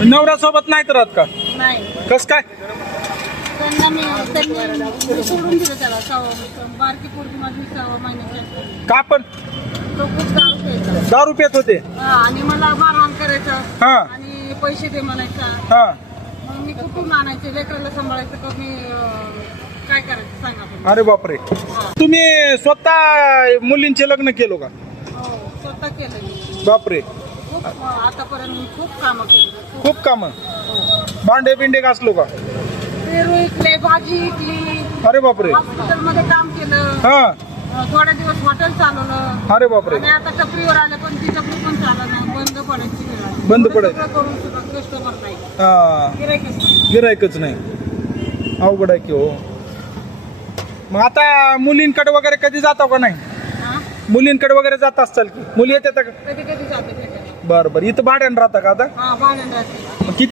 नवऱ्यासोबत नाही राहत का? नाही कस काय? त्यांनी सोडून दिलं त्याला. बारकी पोरगी माझी 6 महिन्याची. का पण? तो खूप दारू प्यायचा. दारू पित होते? आणि मला मारहाण करायचं हा आणि पैसे दे म्हणायचा. हा. मग मी कुठून आणायचे? लेकराला सांभाळायचं का मी काय करायचं सांगा तुम्ही. अरे बापरे. तुम्ही स्वतः मुलींचे लग्न केलो का? हो स्वतः केलं मी. बापरे. खूप आतापर्यंत मी खूप कामं केली. खूप काम. भांडे बिंडे घासलो का? पेरू इकले, भाजी इकली, अरे बापरे. हॉस्पिटल मध्ये काम केलं, हा. थोड्या दिवस हॉटेल चालवलं. अरे बापरे. आणि आता टपरीवर आले पण ती टपरी पण चालत नाही. बंद पडायची वेळ आली. बंद एवढं पडायची. सगळं करून सुद्धा कस्टमर नाही, हा. गिऱ्हाईकच नाही. गिरायकच नाही. अवघड आहे की हो. मग आता मुलींकडे वगैरे कधी जातो का नाही? हा? मुलींकडे वगैरे जात असताल की? मुली येतात का? कधी कधी जाते भेटायला. बरं बरं. इथं भाड्यानं राहता का आता? हा भाड्यानं राहते. मग किती